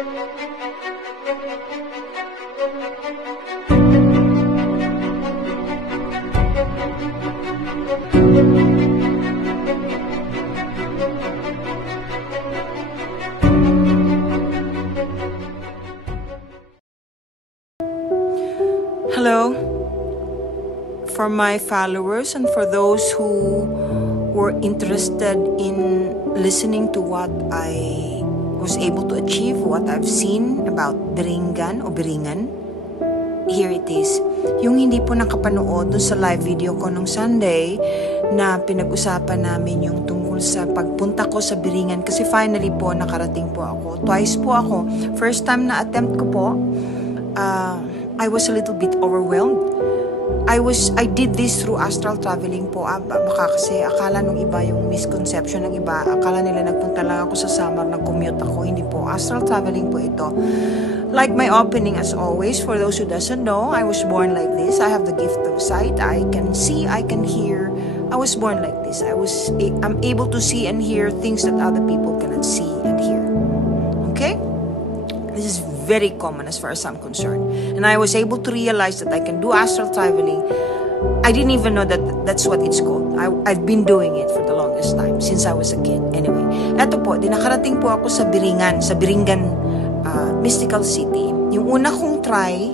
Hello, for my followers and for those who were interested in listening to what I was able to achieve, what I've seen about Biringan o Biringan. Here it is. Yung hindi po nakapanood dun sa live video ko nung Sunday na pinag-usapan namin yung tungkol sa pagpunta ko sa Biringan kasi finally po nakarating po ako. Twice po ako. First time na attempt ko po, I was a little bit overwhelmed. I did this through astral traveling po. Baka kasi akala nung iba yung misconception ng iba. Akala nila nagpunta lang ako sa Samar, nag-commute ako. Hindi po. Astral traveling po ito. Like my opening as always, for those who doesn't know, I was born like this. I have the gift of sight. I can see, I can hear. I was born like this. I'm able to see and hear things that other people cannot see and hear. Okay? This is very common as far as I'm concerned. And I was able to realize that I can do astral traveling. I didn't even know that that's what it's called. I've been doing it for the longest time, since I was a kid. Anyway, eto po, dinakarating po ako sa Biringan, Mystical City. Yung una kong try,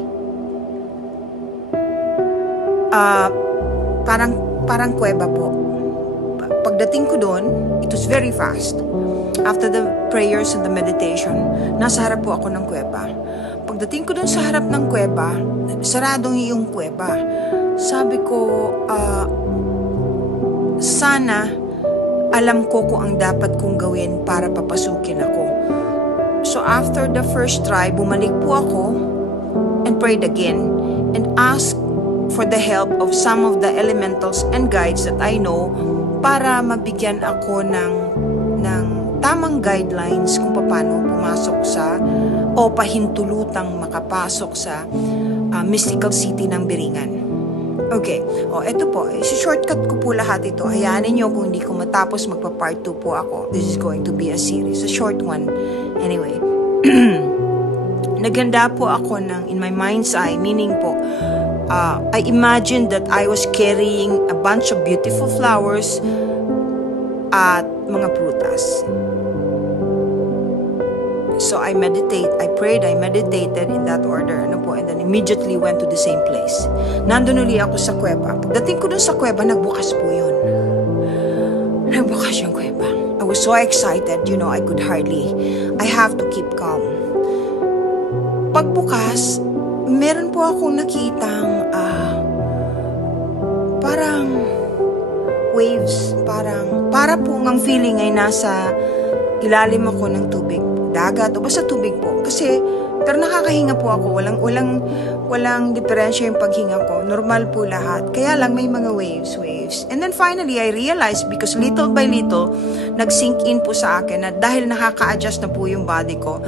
parang kuweba po. Pagdating ko doon, it was very fast. After the prayers and the meditation, nasa harap po ako ng kuweba. Pagdating ko dun sa harap ng kuweba, saradong yung kuweba. Sabi ko, sana alam ko kung ang dapat kong gawin para papasukin ako. So after the first try, bumalik po ako and prayed again and asked for the help of some of the elementals and guides that I know para mabigyan ako ng tamang guidelines kung paano pumasok sa o pahintulutang makapasok sa Mystical City ng Biringan. Okay. Eto po. Shortcut ko po lahat ito. Hayaan niyo kung hindi ko matapos magpa-part 2 po ako. This is going to be a series. A short one. Anyway. Naganda po ako in my mind's eye. Meaning po, I imagined that I was carrying a bunch of beautiful flowers at mga prutas. So I prayed, I meditated in that order, and then immediately went to the same place. Nandun uli ako sa kuweba. Pagdating ko dun sa kuweba, nagbukas po yun. Nagbukas yung kuweba. I was so excited, I have to keep calm. Pagbukas, meron po akong nakitang parang waves, para po ang feeling ay nasa ilalim ako ng tubig, dagat o basta tubig po. Pero nakakahinga po ako, walang diferensya yung paghinga ko. Normal po lahat. Kaya lang may mga waves. And then finally, I realized because little by little, nag-sink in po sa akin na dahil nakaka-adjust na po yung body ko,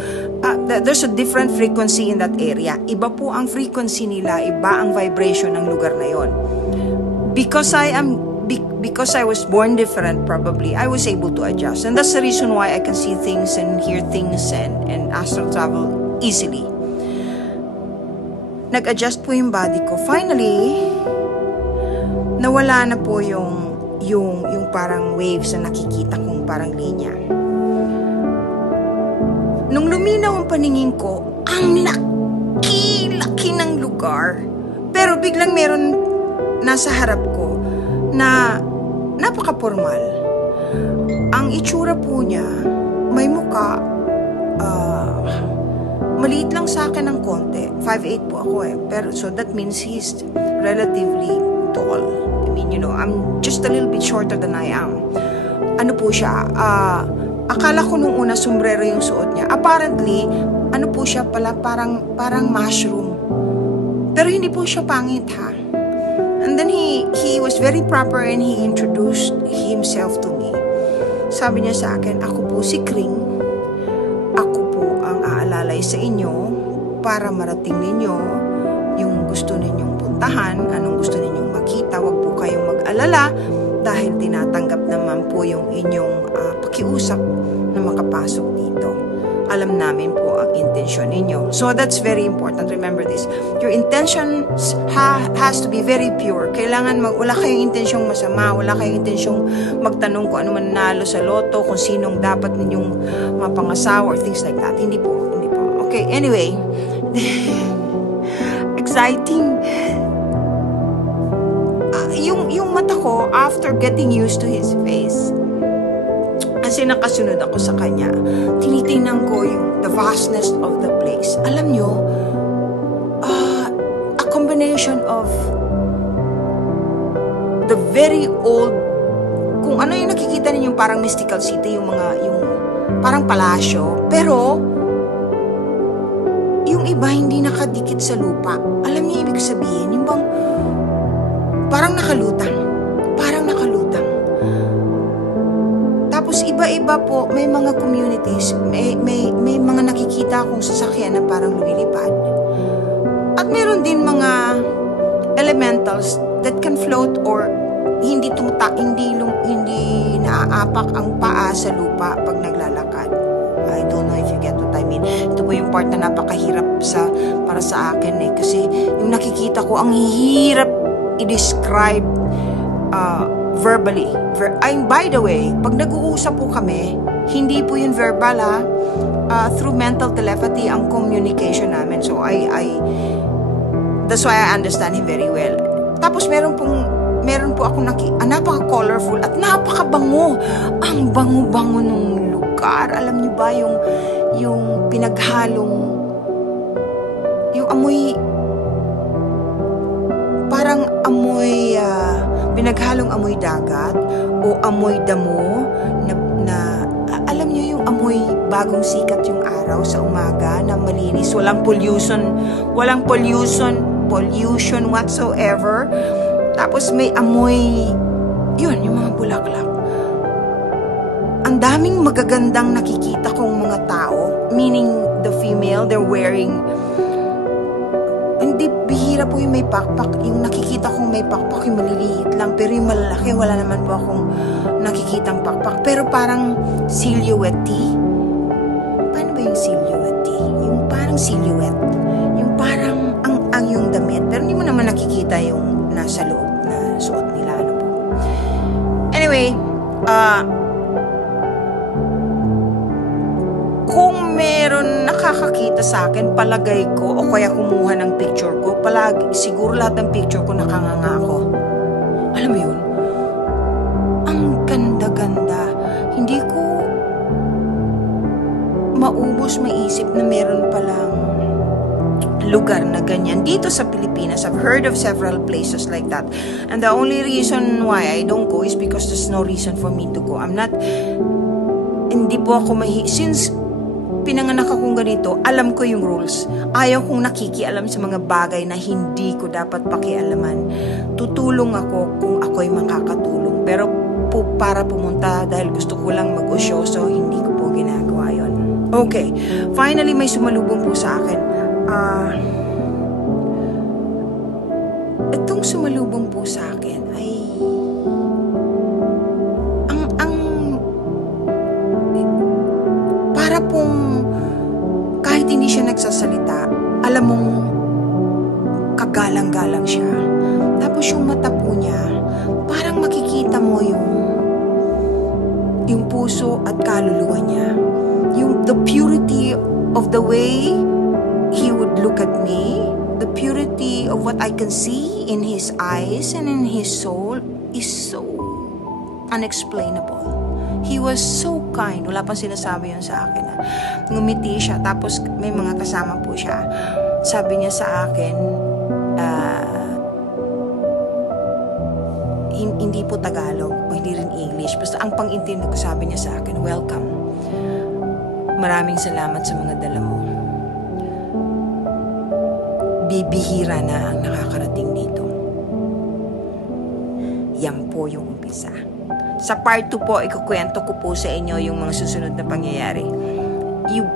there's a different frequency in that area. Iba po ang frequency nila, iba ang vibration ng lugar na yon. Because I was born different, probably, I was able to adjust. And that's the reason why I can see things and hear things and astral travel easily. Nag-adjust po yung body ko. Finally, nawala na po yung parang waves na nakikita kong parang linya. Nung luminaw ang paningin ko, ang laki ng lugar. Pero biglang meron nasa harap ko na napaka-formal. Ang itsura po niya, may muka, maliit lang sa akin ng konti. 5'8" po ako Pero, so that means he's relatively tall. I mean, I'm just a little bit shorter than I am. Ano po siya, akala ko nung una sombrero yung suot niya. Apparently, ano po siya pala, parang mushroom. Pero hindi po siya pangit ha. And then he was very proper and he introduced himself to me. Sabi niya sa akin, ako po si Kring. Ako po ang aalalay sa inyo para marating ninyo yung gusto ninyong puntahan, anong gusto ninyong makita. Huwag po kayong mag-alala dahil tinatanggap naman po yung inyong pakiusap na makapasok dito. alam namin po ang intensyon ninyo. So that's very important. Remember this. Your intentions has to be very pure. Kailangan wala kayong intensyong masama, wala kayong intensyong magtanong kung ano mananalo sa loto, kung sinong dapat ninyong mapangasawa or things like that. Hindi po. Okay, anyway. Exciting. Yung mata ko, after getting used to his face, kasi nakasunod ako sa kanya, tinitingnan ko yung the vastness of the place. Alam nyo, a combination of the very old, kung ano yung nakikita ninyo parang mystical city, yung parang palasyo, pero yung iba hindi nakadikit sa lupa. Alam niyo ibig sabihin, yung bang parang nakalutang. Tapos iba-iba po, may mga communities, may mga nakikita akong sasakyan na parang lumilipad. At meron din mga elementals that can float or hindi naaapak ang paa sa lupa pag naglalakad. I don't know if you get what I mean. Ito po yung part na napakahirap para sa akin kasi yung nakikita ko, ang hirap i-describe verbally. By the way, pag nag-uusap po kami, hindi po yun verbal through mental telepathy ang communication namin. So that's why I understand him very well. Tapos meron po ako napaka-colorful at napakabango. Ang bango-bango nung lugar. Alam niyo ba yung pinaghalong, yung amoy, parang amoy, pinaghalong amoy dagat o amoy damo na alam niyo yung amoy bagong sikat yung araw sa umaga na malinis, walang pollution whatsoever. Tapos may amoy, yun, yung mga bulaklak. Ang daming magagandang nakikita kong mga tao, meaning the female, they're wearing, hindi bihira po yung may pakpak. Yung nakikita kong may pakpak, yung maliliit lang. Pero yung malalaki, wala naman po akong nakikitang pakpak. Pero parang silhouette. Paano ba yung silhouette? Yung parang silhouette. Yung parang ang yung damit. Pero hindi mo naman nakikita yung nasa loob na suot nila. Ano po. Anyway, kung meron nakakakita sa akin, palagay ko, o kaya kumuha ng picture ko, siguro lahat ng picture ko nakanganga ako. Alam mo yun? Ang ganda-ganda. Hindi ko maubos maisip na meron palang lugar na ganyan. Dito sa Pilipinas, I've heard of several places like that. And the only reason why I don't go is because there's no reason for me to go. Hindi po ako since pinanganak akong ganito, alam ko yung rules. Ayaw kong nakikialam sa mga bagay na hindi ko dapat pakialaman. Tutulong ako kung ako'y makakatulong. Pero para pumunta dahil gusto ko lang mag-usyoso, hindi ko po ginagawa yun. Okay, finally may sumalubong po sa akin. Itong sumalubong po sa akin ay para pong kahit hindi siya nagsasalita, alam mong kagalang-galang siya. Tapos yung mata po niya, parang makikita mo yung puso at kaluluwa niya. The purity of the way he would look at me, the purity of what I can see in his eyes and in his soul is so unexplainable. He was so kind. Wala pang sinasabi yun sa akin. Ngumiti siya. Tapos may mga kasama po siya. Sabi niya sa akin, hindi po Tagalog o hindi rin English. Basta ang pang-intindi ko, sabi niya sa akin, welcome. Maraming salamat sa mga dala mo. Bibihira na ang nakakarating dito. Yan po yung umpisa. Sa part 2 po, ikukwento ko po sa inyo yung mga susunod na pangyayari. You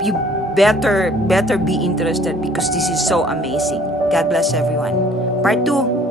better be interested because this is so amazing. God bless everyone. Part 2.